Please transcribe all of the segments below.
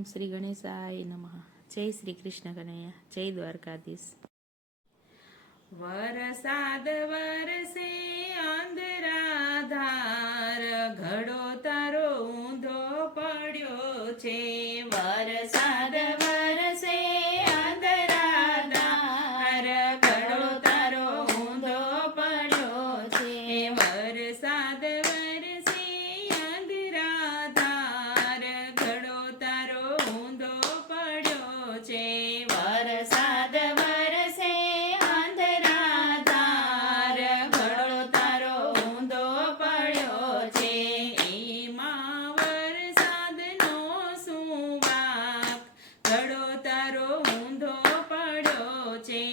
ઓમ શ્રી ગણેશાય નમઃ. જય શ્રી કૃષ્ણ કનૈયા, જય દ્વારકાધીશ. વરસાદ વરસે અંધરાધાર, ઘડો તારો ઊંધો પડ્યો છે. વરસાદ વરસે અંધરાધાર, ઘડો તારો ઊંધો પડ્યો છે. વરસાદ વરસે અંધરાધાર, ઘડો તારો ઊંધો પડ્યો છે. વરસાદ વરસે અંધરાધાર, ઘડો તારો ઊંધો પડ્યો છે. એમાં વરસાદનો શું વાંક, ઘડો તારો ઊંધો પડ્યો છે.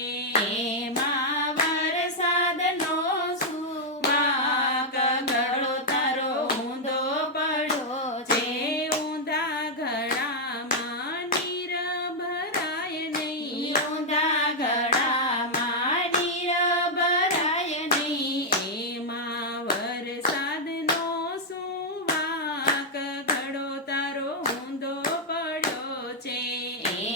એમાં વરસાદનો શું વાંક, ઘડો તારો ઊંધો પડ્યો છે. ઊંધા ઘડામાં નીર ભરાય નહીં, ઊંધા ઘડામાં નીર ભરાય નહીં. એમાં વરસાદનો શું વાંક, ઘડો તારો ઊંધો પડ્યો છે.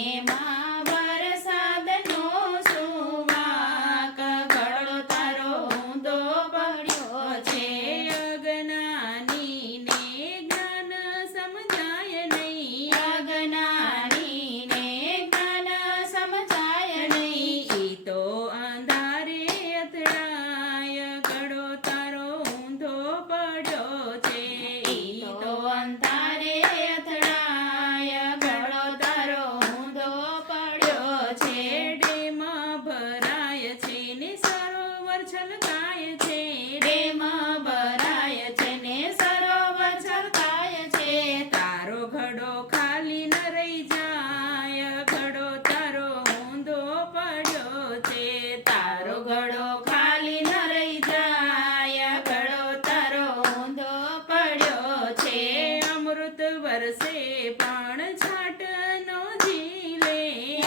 એમાં વરસાદનો શું વાંક, ઘડો તારો ઊંધો પડ્યો છે. અજ્ઞાનીને જ્ઞાન સમજાય નહીં, અજ્ઞાનીને જ્ઞાન સમજાય નહીં. ઈ તો અંધારે અથડાય, ઘડો તારો ઊંધો પડ્યો છે. ઈ તો અંધારે અથડાય, ઘડો તારો ઊંધો પડ્યો છે. ડેમ ભરાય છે ને સરોવર છલકાય છે, ડેમ ભરાય છે ને સરોવર છલકાય છે. તારો ઘડો ખાલી ન રહી જાય, ઘડો તારો ઊંધો પડ્યો છે. તારો ઘડો ખાલી ન રહી જાય, ઘડો તારો ઊંધો પડ્યો છે. અમૃત વરસે પણ છાટ નો ઝીલે,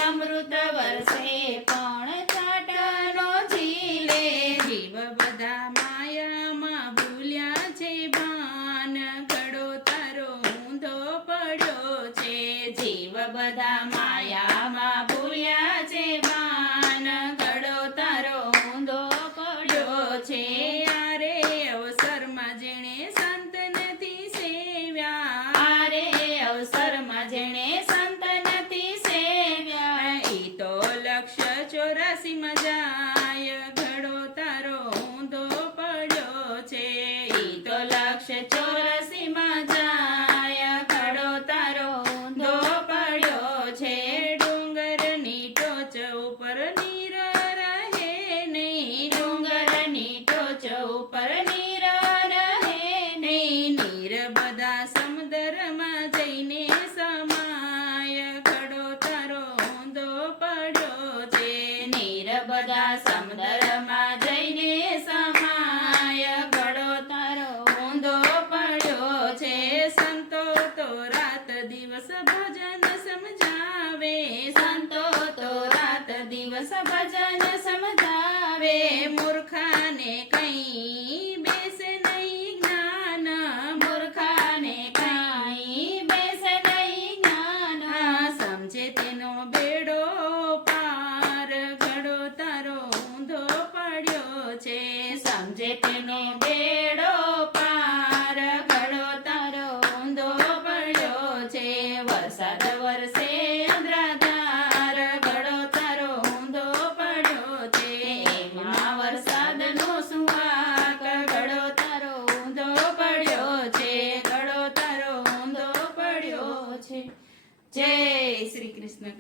અમૃત વરસે પણ છાટ નો ઝીલે. જીવ બધા માયામાં ભૂલ્યા છે ભાન, ઘડો તારો ઊંધો પડ્યો છે. જીવ બધા માયામાં ભૂલ્યા છે ભાન, ઘડો તારો ઊંધો પડ્યો છે. આરે અવસરમાં જેણે સંત નથી સેવ્યા, આરે અવસરમાં જેણે સંત નથી સેવ્યા. ઈ તો લક્ષ્ય 84 જાય, ઘડો તારો ઊંધો પડ્યો છે. ઈ તો લક્ષ્ય 84 જાય, ઘડો તારો ઊંધો પડ્યો છે. ડુંગરની ટોચ ઉપર નીર રહે નહીં, ડુંગરની ટોચ ઉપર નીર રહે નહીં. નીર બધા સમુદ્રમાં જઈને સમાય, ઘડો તારો ઊંધો પડ્યો છે. નીર બધા સમુદ્રમાં જઈને સમાય, ઘડો તારો ઊંધો પડ્યો છે. સંતો તો રાત દિવસ ભજન સમજાવે, સંતો તો રાત દિવસ ભજન સમજાવે. મૂર્ખાને કઈ બેસે નહીં જ્ઞાન, મૂર્ખાને કઈ બેસે નહીં જ્ઞાન. સમજે તેનો બેડો પાર, ઘડો તારો ઊંધો પડ્યો છે. સમજે તેનો બેડો પાર, ઘડો તારો ઊંધો પડ્યો છે. વરસાદ વરસે અંધરાધાર, ઘડો તારો ઊંધો પડ્યો છે. એમાં વરસાદનો શું વાંક, ઘડો તારો ઊંધો પડ્યો છે. ઘડો તારો ઊંધો પડ્યો છે. જય શ્રી કૃષ્ણ.